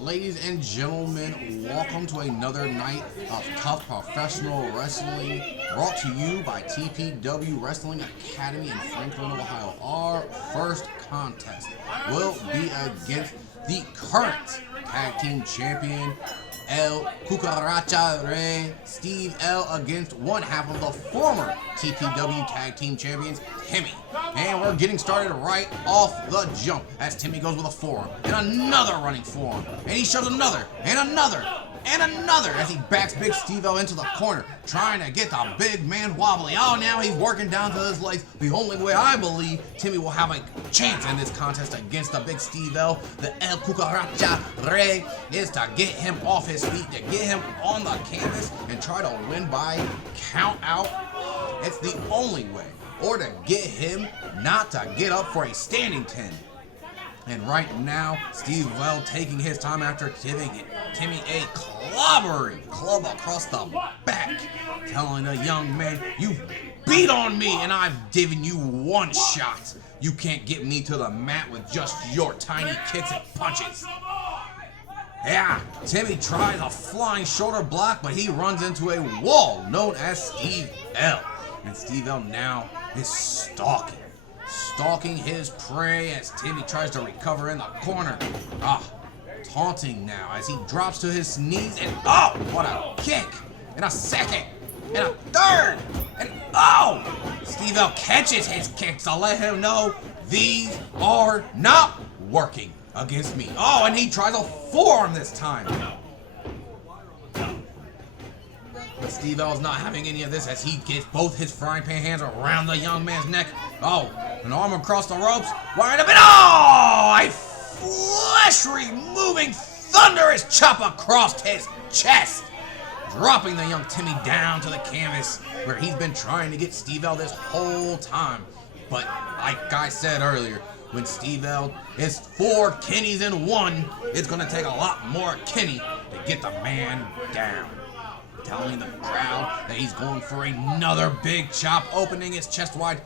Ladies and gentlemen, welcome to another night of tough professional wrestling brought to you by TPW Wrestling Academy in Franklin, Ohio. Our first contest will be against the current tag team champion, El Cucaracha Rey, Steve L, against one half of the former TPW tag team champions, Timmy. And we're getting started right off the jump as Timmy goes with a forearm and another running forearm. And he shoves another and another and another as he backs Big Steve L into the corner, trying to get the big man wobbly. Oh, now he's working down to his legs. The only way I believe Timmy will have a chance in this contest against the Big Steve L, the El Cucaracha Rey, is to get him off his feet, to get him on the canvas and try to win by count out. It's the only way. Or to get him not to get up for a standing 10. And right now, Steve L taking his time after giving Timmy a clobbering club across the back, telling the young man, "You beat on me and I've given you one shot. You can't get me to the mat with just your tiny kicks and punches." Yeah, Timmy tries a flying shoulder block, but he runs into a wall known as Steve L. And Steve L now is stalking his prey as Timmy tries to recover in the corner. Taunting now as he drops to his knees and what a kick! And a second, and a third, and Steve L catches his kicks to let him know these are not working against me. And he tries a forearm this time. But Steve L is not having any of this as he gets both his frying pan hands around the young man's neck. An arm across the ropes. Wired up and a flesh-removing thunderous chop across his chest, dropping the young Timmy down to the canvas where he's been trying to get Steve L this whole time. But like I said earlier, when Steve L is 4 Kennys in one, it's going to take a lot more Kenny to get the man down. Telling the crowd that he's going for another big chop, opening his chest wide.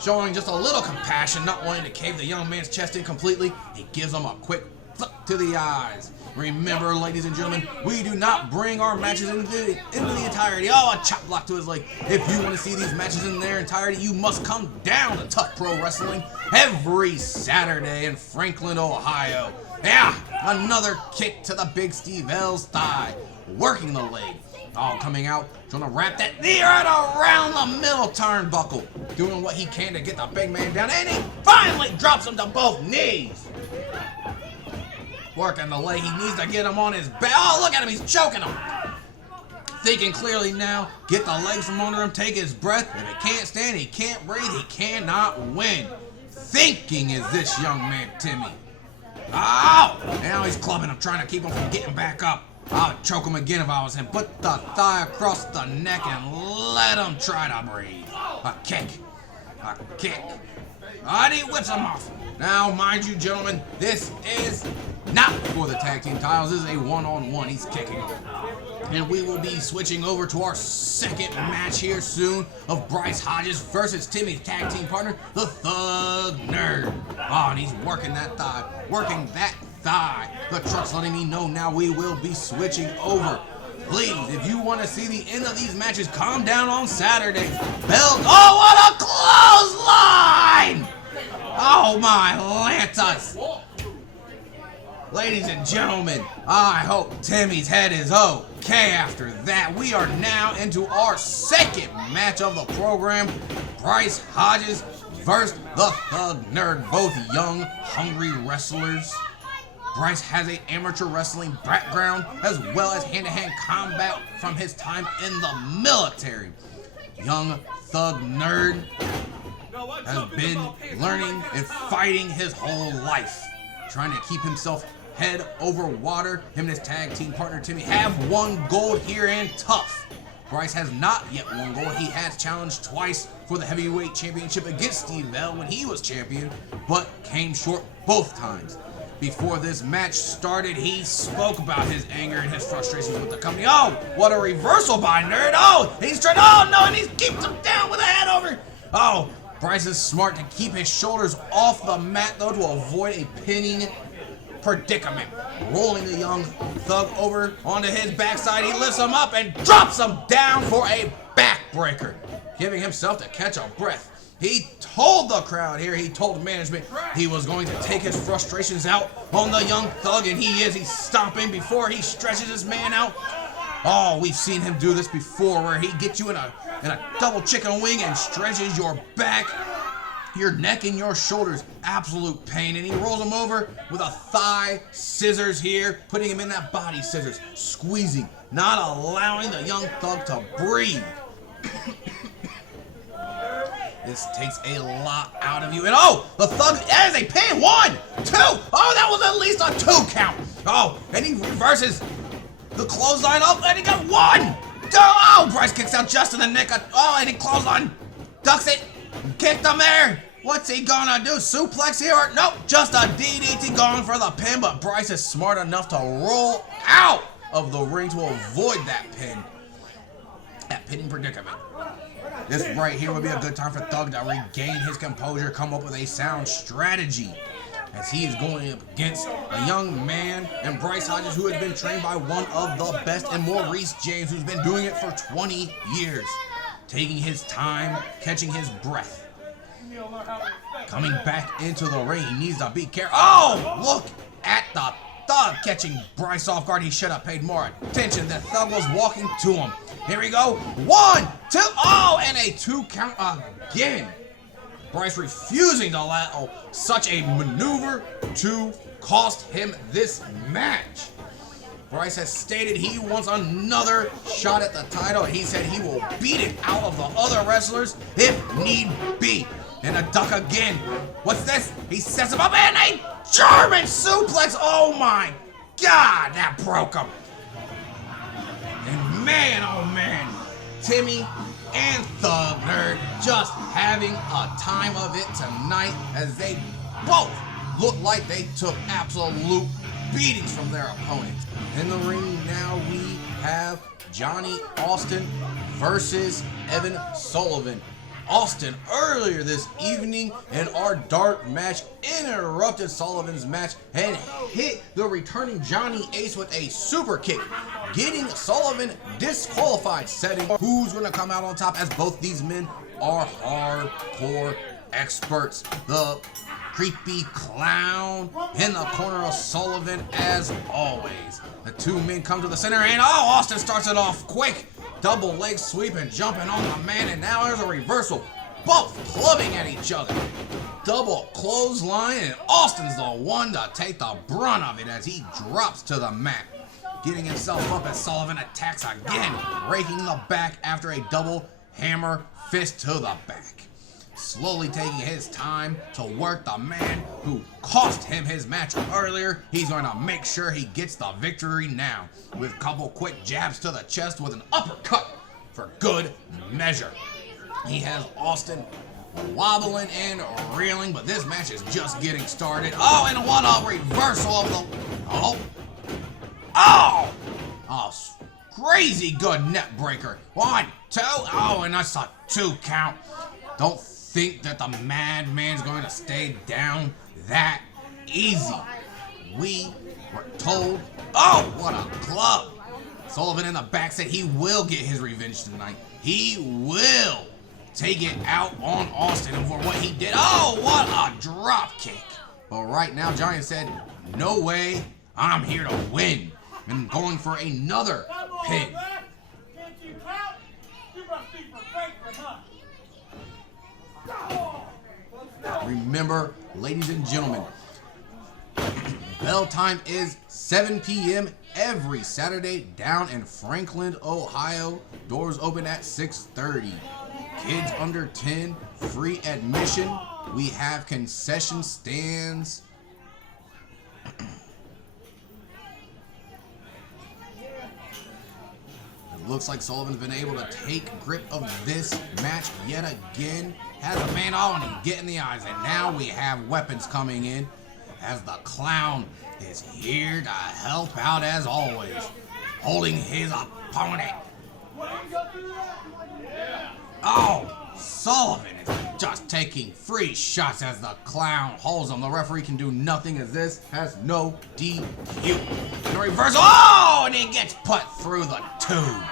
Showing just a little compassion, not wanting to cave the young man's chest in completely. He gives him a quick flick to the eyes. Remember, ladies and gentlemen, we do not bring our matches into the entirety. A chop block to his leg. If you want to see these matches in their entirety, you must come down to Tough Pro Wrestling every Saturday in Franklin, Ohio. Yeah, another kick to the Big Steve L's thigh, working the leg. Coming out, trying to wrap that knee right around the middle turnbuckle, doing what he can to get the big man down, and he finally drops him to both knees. Working the leg, he needs to get him on his back. Look at him, he's choking him. Thinking clearly now, get the legs from under him, take his breath. If he can't stand, he can't breathe, he cannot win. Thinking is this young man, Timmy. Now he's clubbing him, trying to keep him from getting back up. I'll choke him again if I was him. Put the thigh across the neck and let him try to breathe. A kick. And he whips him off. Now, mind you, gentlemen, this is not for the tag team titles. This is a one-on-one. He's kicking him. And we will be switching over to our second match here soon of Bryce Hodges versus Timmy's tag team partner, the Thug Nerd. And he's working that thigh. The truck's letting me know now we will be switching over. Please, if you want to see the end of these matches, come down on Saturdays. What a clothesline! Oh my Lantas! Ladies and gentlemen, I hope Timmy's head is okay after that. We are now into our second match of the program. Bryce Hodges versus the Thug Nerd, both young, hungry wrestlers. Bryce has an amateur wrestling background as well as hand-to-hand combat from his time in the military. Young Thug Nerd has been learning and fighting his whole life, trying to keep himself head over water. Him and his tag team partner Timmy have won gold here in Tough. Bryce has not yet won gold. He has challenged twice for the heavyweight championship against Steve L when he was champion, but came short both times. Before this match started, he spoke about his anger and his frustrations with the company. What a reversal by Nerd. And he's trying, and he keeps him down with a head over. Bryce is smart to keep his shoulders off the mat, though, to avoid a pinning predicament. Rolling the young thug over onto his backside, he lifts him up and drops him down for a backbreaker, giving himself to catch a breath. He told the crowd here, he told management he was going to take his frustrations out on the young thug, and he is. He's stomping before he stretches his man out. Oh, we've seen him do this before, where he gets you in a double chicken wing and stretches your back, your neck, and your shoulders. Absolute pain. And he rolls him over with a thigh scissors here, putting him in that body scissors, squeezing, not allowing the young thug to breathe. This takes a lot out of you. And oh, the thug, that is a pin. 1, 2. Oh, that was at least a 2 count. Oh, and he reverses the clothesline up, and he got 1, 2. Oh, Bryce kicks out just in the nick. Oh, and he clothesline, ducks it, kicked him there. What's he gonna do? Suplex here? Or nope, just a DDT going for the pin, but Bryce is smart enough to roll out of the ring to avoid that pin. That pinning predicament. This right here would be a good time for Thug to regain his composure, come up with a sound strategy, as he is going up against a young man and Bryce Hodges, who has been trained by one of the best, and Maurice James, who's been doing it for 20 years. Taking his time, catching his breath. Coming back into the ring, he needs to be careful. Oh, look at the Thug catching Bryce off guard. He should have paid more attention. The Thug was walking to him. Here we go. 1, 2. Oh, and a 2 count again. Bryce refusing to allow such a maneuver to cost him this match. Bryce has stated he wants another shot at the title. He said he will beat it out of the other wrestlers if need be. And a duck again. What's this? He sets him up and a German suplex. Oh my God, that broke him. And man, oh man, Timmy and Thug Nerd just having a time of it tonight, as they both look like they took absolute beatings from their opponents. In the ring now we have Johnny Austin versus Evan Sullivan. Austin earlier this evening in our dark match interrupted Sullivan's match and hit the returning Johnny Ace with a super kick, getting Sullivan disqualified, setting who's going to come out on top, as both these men are hardcore experts. The creepy clown in the corner of Sullivan as always. The two men come to the center and oh, Austin starts it off quick. Double leg sweep and jumping on the man, and now there's a reversal. Both clubbing at each other. Double clothesline, and Austin's the one to take the brunt of it as he drops to the mat. Getting himself up as Sullivan attacks again, raking the back after a double hammer fist to the back. Slowly taking his time to work the man who cost him his match earlier. He's going to make sure he gets the victory now with a couple quick jabs to the chest with an uppercut for good measure. He has Austin wobbling and reeling, but this match is just getting started. Oh, and what a reversal of the... Oh, crazy good net breaker. 1, 2, oh, and that's a 2 count. Don't think that the madman's going to stay down that easy. We were told, oh, what a club. Sullivan in the back said he will get his revenge tonight. He will take it out on Austin for what he did. Oh, what a drop kick. But right now, Johnny said, no way, I'm here to win. And going for another pin. Remember, ladies and gentlemen, bell time is 7 p.m. every Saturday down in Franklin, Ohio. Doors open at 6:30. Kids under 10, free admission. We have concession stands. It looks like Sullivan's been able to take grip of this match yet again. Has a man on him, get in the eyes, and now we have weapons coming in as the clown is here to help out as always, holding his opponent. Oh, Sullivan is just taking free shots as the Clown holds him. The referee can do nothing as this has no DQ. And a reversal. Oh, and he gets put through the tube.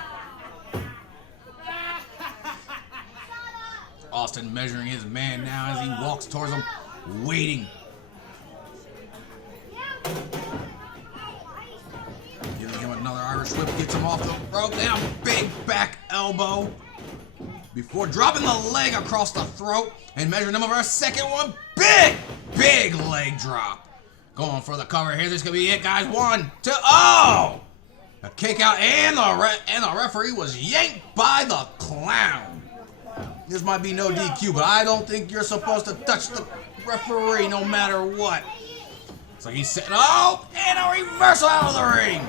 Austin measuring his man now as he walks towards him, waiting. Giving him another Irish whip, gets him off the rope, and a big back elbow before dropping the leg across the throat and measuring him over a second one. Big leg drop. Going for the cover here. This could be it, guys. 1, 2, oh! A kick out, and the referee was yanked by the Clown. This might be no DQ, but I don't think you're supposed to touch the referee no matter what. So he said, oh, and a reversal out of the ring.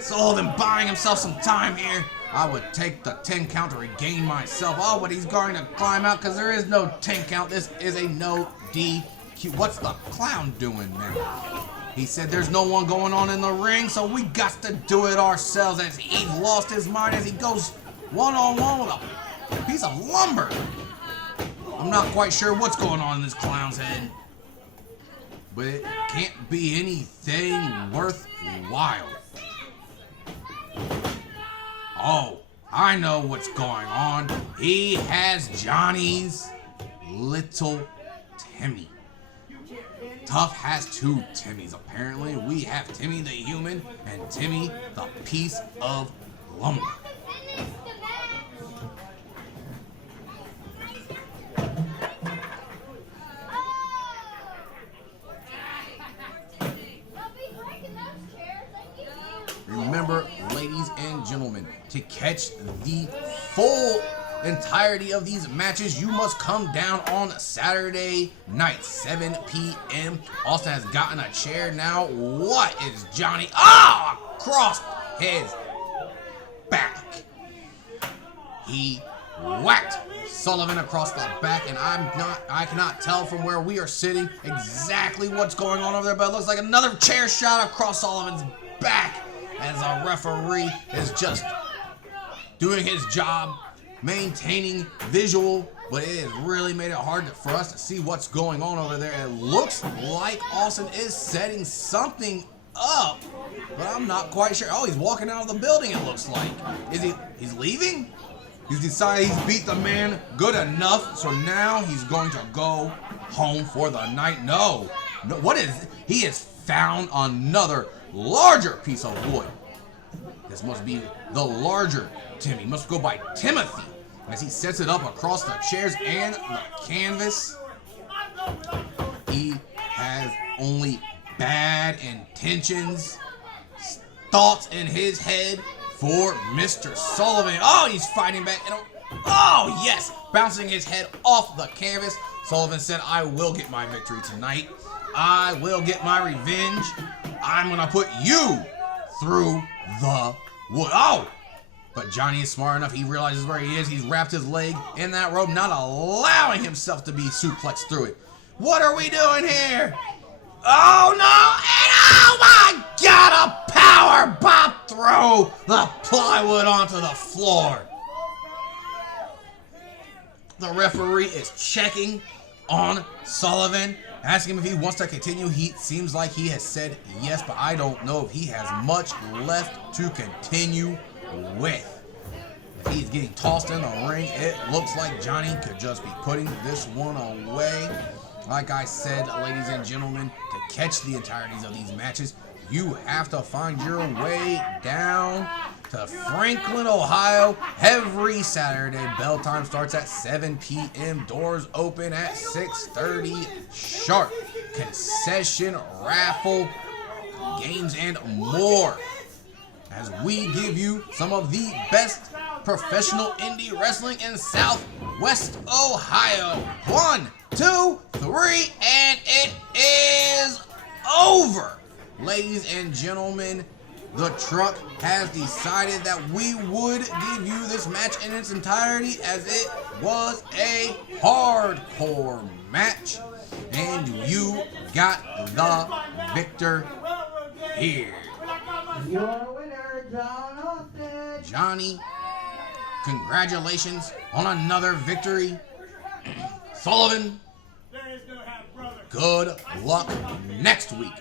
Sullivan buying himself some time here. I would take the 10 count to regain myself. Oh, but he's going to climb out because there is no 10 count. This is a no DQ. What's the Clown doing now? He said there's no one going on in the ring, so we got to do it ourselves as he's lost his mind as he goes one-on-one with a piece of lumber. I'm not quite sure what's going on in this Clown's head, but it can't be anything worthwhile. Oh, I know what's going on. He has Johnny's little Timmy. Tough has 2 Timmys, apparently. We have Timmy the human and Timmy the piece of lumber. Remember, ladies and gentlemen, to catch the full entirety of these matches, you must come down on Saturday night, 7 p.m. Austin has gotten a chair now. What is Johnny? Ah! Across his back. He whacked Sullivan across the back, and I cannot tell from where we are sitting exactly what's going on over there, but it looks like another chair shot across Sullivan's back as a referee is just doing his job, maintaining visual, but it has really made it hard for us to see what's going on over there. It looks like Austin is setting something up, but I'm not quite sure. Oh, he's walking out of the building, it looks like. He's leaving? He's decided he's beat the man good enough, so now he's going to go home for the night. No, what is it? He has found another larger piece of wood. This must be the larger Timmy. Must go by Timothy as he sets it up across the chairs and the canvas. He has only bad intentions, thoughts in his head for Mr. Sullivan. Oh, he's fighting back. Oh, yes, bouncing his head off the canvas. Sullivan said, I will get my victory tonight. I will get my revenge. I'm going to put you through the wood. Oh! But Johnny is smart enough. He realizes where he is. He's wrapped his leg in that rope, not allowing himself to be suplexed through it. What are we doing here? Oh, no! And oh, my God! A power bop throw the plywood onto the floor. The referee is checking on Sullivan, asking him if he wants to continue. He seems like he has said yes, but I don't know if he has much left to continue with. If he's getting tossed in the ring, it looks like Johnny could just be putting this one away. Like I said, ladies and gentlemen, to catch the entireties of these matches, you have to find your way down to Franklin, Ohio every Saturday. Bell time starts at 7 p.m. Doors open at 6:30 sharp. Concession, raffle, games, and more as we give you some of the best professional indie wrestling in Southwest Ohio. 1, 2, 3, and it is over. Ladies and gentlemen, the truck has decided that we would give you this match in its entirety as it was a hardcore match, and you got the victor here. Your winner, John Austin. Johnny, congratulations on another victory. Sullivan, good luck next week.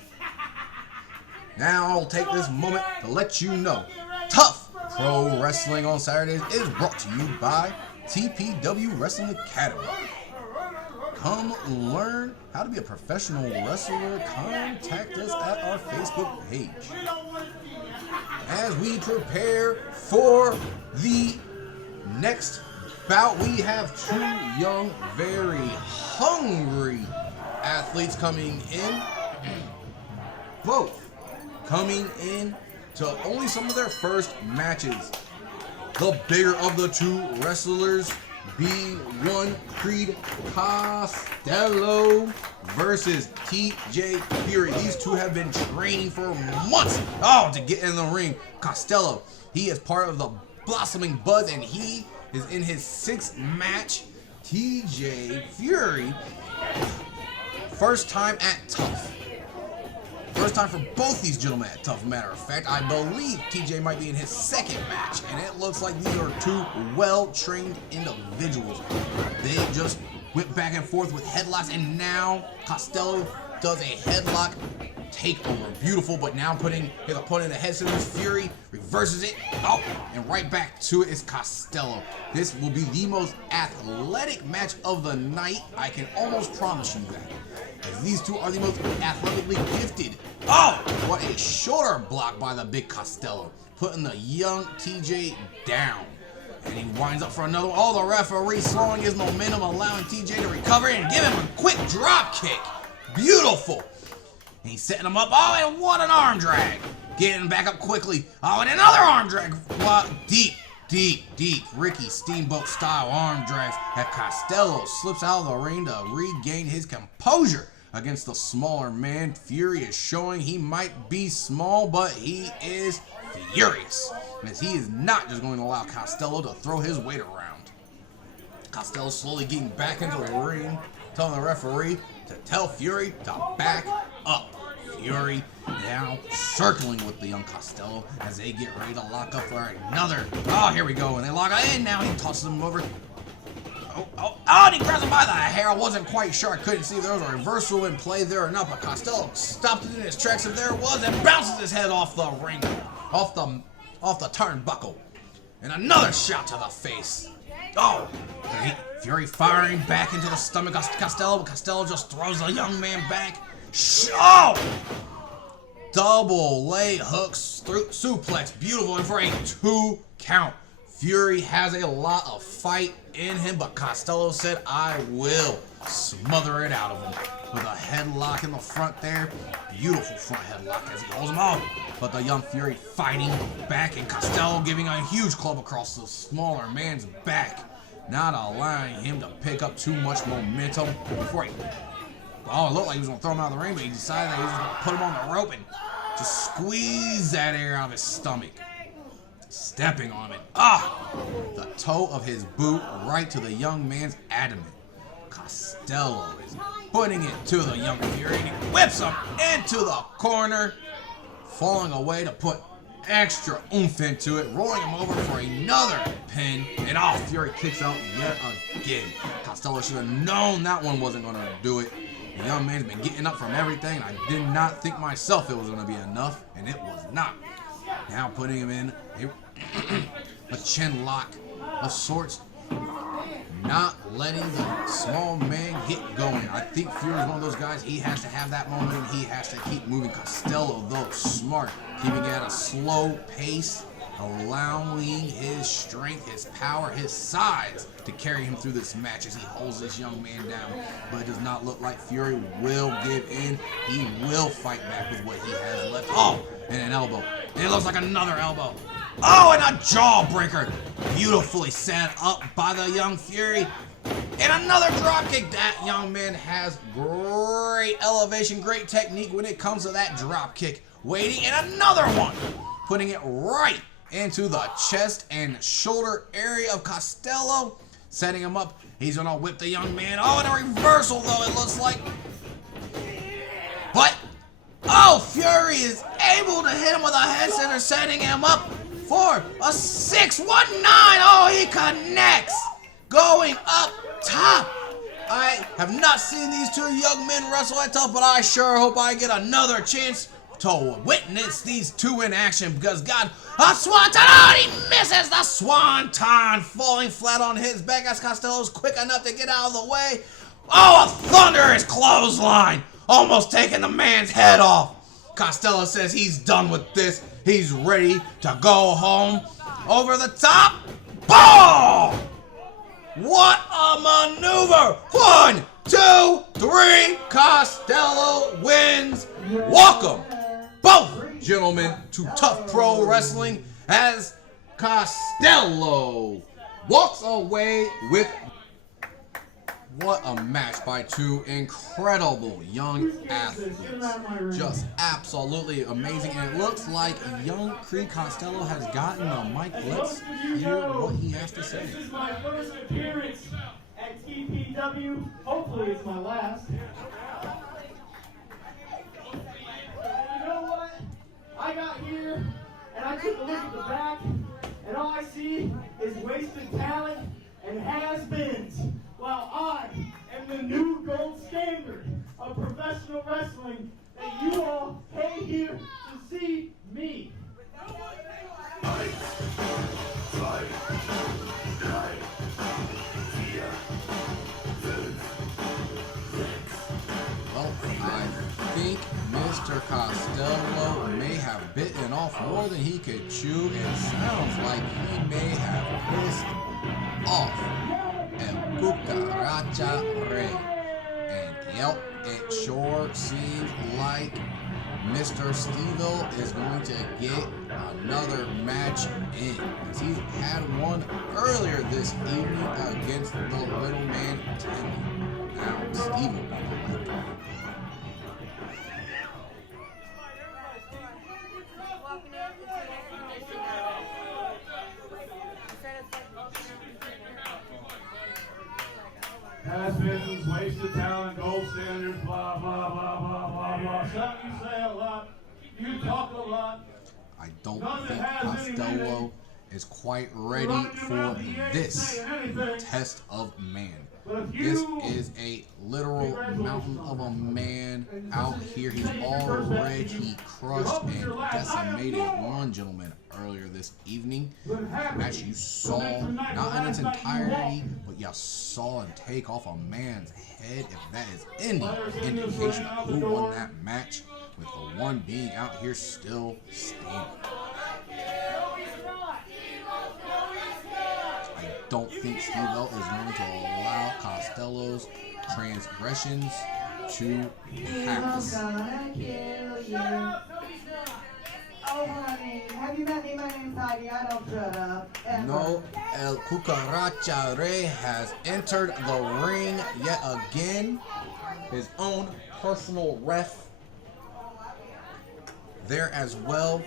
Now I'll take this moment to let you know Tough Pro Wrestling on Saturdays is brought to you by TPW Wrestling Academy. Come learn how to be a professional wrestler. Contact us at our Facebook page. As we prepare for the next bout, we have two young, very hungry athletes coming in. Both coming in to only some of their first matches. The bigger of the two wrestlers being one Creed Costello versus TJ Fury. These two have been training for months to get in the ring. Costello, he is part of the Blossoming Buds and he is in his 6th match. TJ Fury, first time at Tough. First time for both these gentlemen at Tough, matter of fact. I believe TJ might be in his 2nd match, and it looks like these are two well-trained individuals. They just went back and forth with headlocks, and now Costello does a headlock takeover. Beautiful, but now putting his opponent in the head scissors. Fury reverses it. And right back to it is Costello. This will be the most athletic match of the night. I can almost promise you that. As these two are the most athletically gifted. What a shoulder block by the big Costello, putting the young TJ down. And he winds up for another one. The referee slowing his momentum, allowing TJ to recover and give him a quick drop kick. Beautiful. And he's setting him up. And what an arm drag. Getting back up quickly. And another arm drag. Deep Ricky Steamboat style arm drags. And Costello slips out of the ring to regain his composure against the smaller man. Fury is showing he might be small, but he is furious. As he is not just going to allow Costello to throw his weight around. Costello slowly getting back into the ring, telling the referee to tell Fury to back up. Fury now circling with the young Costello as they get ready to lock up for another. Here we go. And they lock in. Now he tosses him over. And he grabs him by the hair. I wasn't quite sure. I couldn't see if there was a reversal in play there or not, but Costello stopped it in his tracks if there was and bounces his head off the ring, off the turnbuckle. And another shot to the face. Fury firing back into the stomach of Costello, but Costello just throws the young man back. Double leg hooks through suplex. Beautiful, and for a 2 count. Fury has a lot of fight in him, but Costello said, I will smother it out of him. With a headlock in the front there. Beautiful front headlock as he holds him off. But the young Fury fighting back, and Costello giving a huge club across the smaller man's back. Not allowing him to pick up too much momentum before he... it looked like he was going to throw him out of the ring, but he decided that he was just going to put him on the rope and just squeeze that air out of his stomach. Stepping on it. The toe of his boot right to the young man's abdomen. Costello is putting it to the young Fury, and he whips him into the corner, falling away to put extra oomph into it, rolling him over for another pin, and Fury kicks out yet again. Costello should have known that one wasn't going to do it. The young man's been getting up from everything, and I did not think myself it was going to be enough, and it was not. Now putting him in a chin lock of sorts, not letting the small man get going. I think Fury's one of those guys, he has to have that momentum, he has to keep moving. Costello, though, smart, keeping it at a slow pace, allowing his strength, his power, his size to carry him through this match as he holds this young man down. But it does not look like Fury will give in. He will fight back with what he has left. And an elbow. And it looks like another elbow. And a jawbreaker. Beautifully set up by the young Fury. And another dropkick. That young man has great elevation, great technique when it comes to that dropkick. Waiting, and another one. Putting it right into the chest and shoulder area of Costello. Setting him up. He's going to whip the young man. And a reversal, though, it looks like. But, Fury is able to hit him with a head center, setting him up for a 619. He connects. Going up top. I have not seen these two young men wrestle at tough, but I sure hope I get another chance to witness these two in action because God, a swanton, oh, he misses the swanton, falling flat on his back as Costello's quick enough to get out of the way. Oh, a thunderous clothesline, almost taking the man's head off. Costello says he's done with this. He's ready to go home. Over the top, boom! What a maneuver! 1, 2, 3, Costello wins. Welcome, both gentlemen, to Tough Pro Wrestling as Costello walks away with what a match by two incredible young athletes. Just absolutely amazing. And it looks like young Creed Costello has gotten the mic. Let's hear what he has to say. This is my first appearance at TPW. Hopefully it's my last. You know what? I got here and I took a look at the back and all I see is wasted talent and has-beens. While I am the new gold standard of professional wrestling that you all came here to see me. Well, I think Mr. Costello may have bitten off more than he could chew. It sounds like he may have pissed off El Cucaracha Rey. And yep, it sure seems like Mr. Steve-O is going to get another match in. As he had one earlier this evening against the little man Timmy. Now, Steve-O Has-beens, wasted talent, gold standards, blah, blah, blah, blah, blah, blah. Son, you say a lot. You talk a lot. I don't think Costello is quite ready for this test of man. This is a literal mountain of a man out here. He's already crushed and decimated one gentleman earlier this evening. Match you saw, not in its entirety, but you saw him take off a man's head. If that is any indication of who won that match, with the one being out here still standing. I don't think Steve-O is going to allow Costello's transgressions to pass. Oh, honey, have you met me? My name's Heidi. I don't shut up. Ever. No, El Cucaracha Rey has entered the ring yet again. His own personal ref there as well.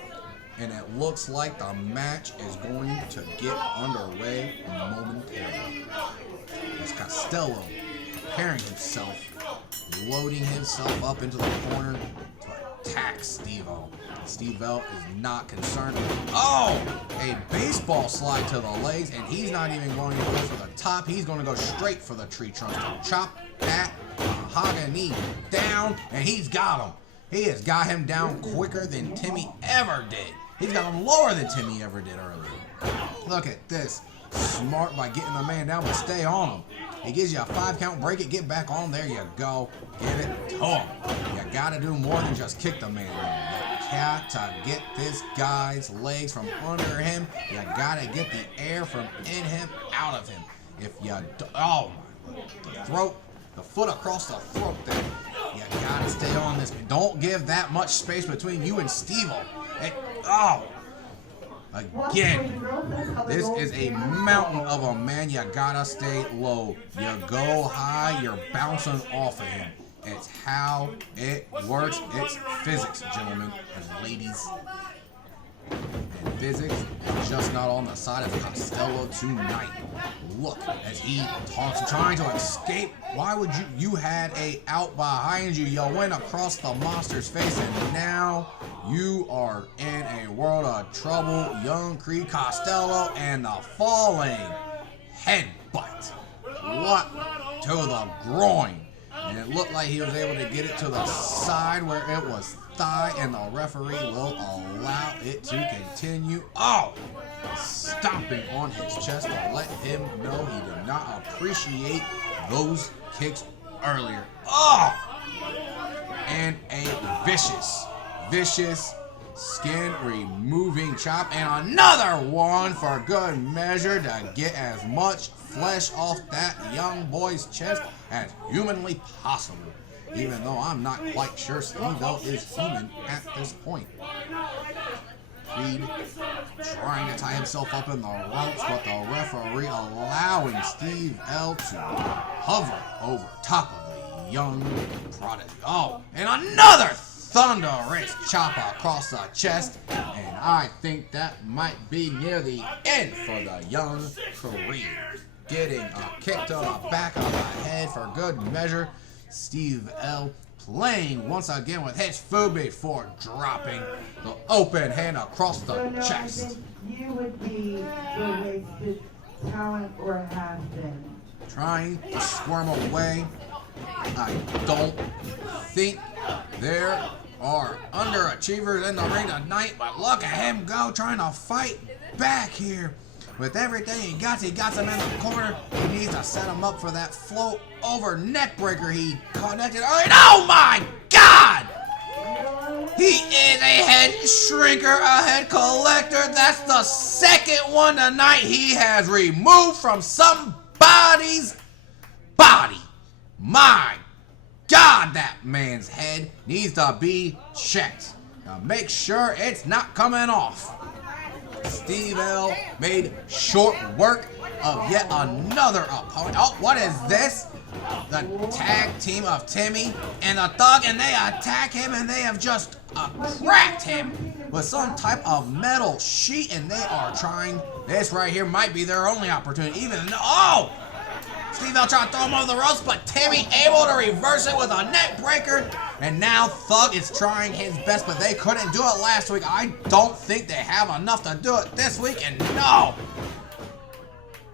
And it looks like the match is going to get underway momentarily. As Costello preparing himself, loading himself up into the corner to attack Steve-O. Steve-O is not concerned. Oh, a baseball slide to the legs, and he's not even going to go for the top. He's going to go straight for the tree trunk to chop that mahogany down, and he's got him. He has got him down quicker than Timmy ever did. He's got him lower than Timmy ever did earlier. Look at this. Smart by getting the man down, but stay on him. He gives you a 5 count, break it, get back on. There you go. Get it to him. You gotta do more than just kick the man. You got to get this guy's legs from under him. You gotta get the air from in him out of him. If you, oh my, the throat, the foot across the throat there. You gotta stay on this. Don't give that much space between you and Steve-O. Oh, again, this is a mountain of a man. You gotta stay low. You go high, you're bouncing off of him. It's how it works. It's physics, gentlemen and ladies. And physics is just not on the side of Costello tonight. Look, as he talks, trying to escape. Why would you had a out behind you. You went across the monster's face, and now you are in a world of trouble. Young Creed Costello and the falling headbutt. What to the groin. And it looked like he was able to get it to the side where it was thigh, and the referee will allow it to continue. Oh! Stomping on his chest to let him know he did not appreciate those kicks earlier. Oh! And a vicious skin removing chop, and another one for good measure to get as much flesh off that young boy's chest as humanly possible. Even though I'm not quite sure Steve-O is human at this point. Creed trying to tie himself up in the ropes, but the referee allowing Steve-O to hover over top of the young prodigy. Oh, and another thunderous chop across the chest, and I think that might be near the end for the young Creed. Getting a kick to the back of the head for good measure. Steve-O playing once again with his food before dropping the open hand across the So no, I chest. think you would be the wasted talent or have been. Trying to squirm away. I don't think there are underachievers in the ring tonight, but look at him go, trying to fight back here. With everything he got him in the corner. He needs to set him up for that float over neck breaker he connected. Oh my God! He is a head shrinker, a head collector. That's the second one tonight he has removed from somebody's body. My God, that man's head needs to be checked. Now make sure it's not coming off. Steve-O made short work of yet another opponent. Oh, what is this? The tag team of Timmy and the Thug, and they attack him, and they have just cracked him with some type of metal sheet, and they are trying. This right here might be their only opportunity. Oh! Steve-O trying to throw him over the ropes, but Timmy able to reverse it with a neck breaker. And now Thug is trying his best, but they couldn't do it last week. I don't think they have enough to do it this week. And no.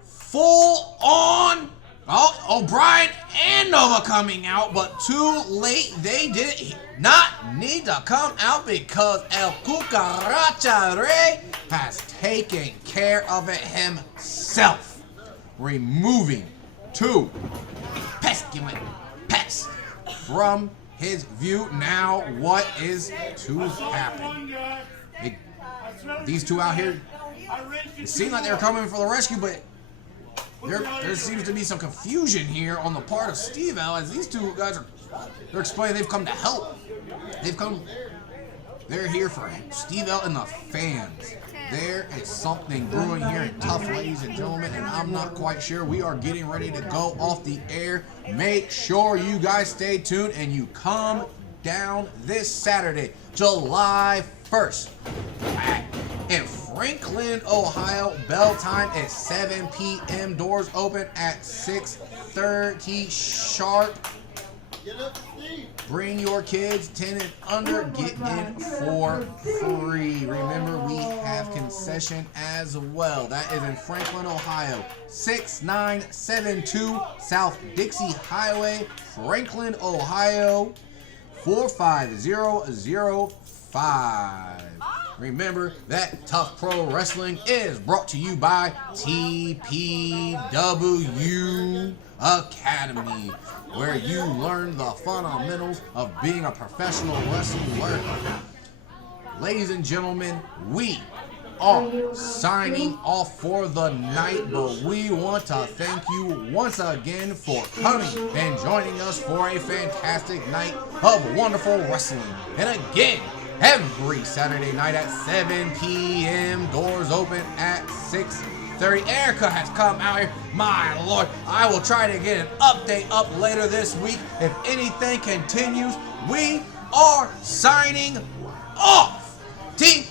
Full on. Oh, O'Brien and Nova coming out, but too late. They did not need to come out because El Cucaracha Rey has taken care of it himself. Removing two pestilent pests from his view. Now what is to happen? These two out here, it seemed like they were coming for the rescue, but there seems to be some confusion here on the part of Steve-O, as these two guys they're explaining they've come to help. They're here for Steve-O and the fans. There is something brewing here in Tough, ladies and gentlemen, and I'm not quite sure. We are getting ready to go off the air. Make sure you guys stay tuned and you come down this Saturday, July 1st. In Franklin, Ohio, bell time is 7 p.m. Doors open at 6:30 sharp. Bring your kids 10 and under, get in for free. Remember, we have concession as well. That is in Franklin, Ohio, 6972 South Dixie Highway, Franklin, Ohio, 45005. Remember that Tough Pro Wrestling is brought to you by TPW Academy, where you learn the fundamentals of being a professional wrestler. Ladies and gentlemen, we are signing off for the night, but we want to thank you once again for coming and joining us for a fantastic night of wonderful wrestling. And again, every Saturday night at 7 p.m. Doors open at 6:30. Erica has come out here. My Lord, I will try to get an update up later this week. If anything continues, we are signing off. Team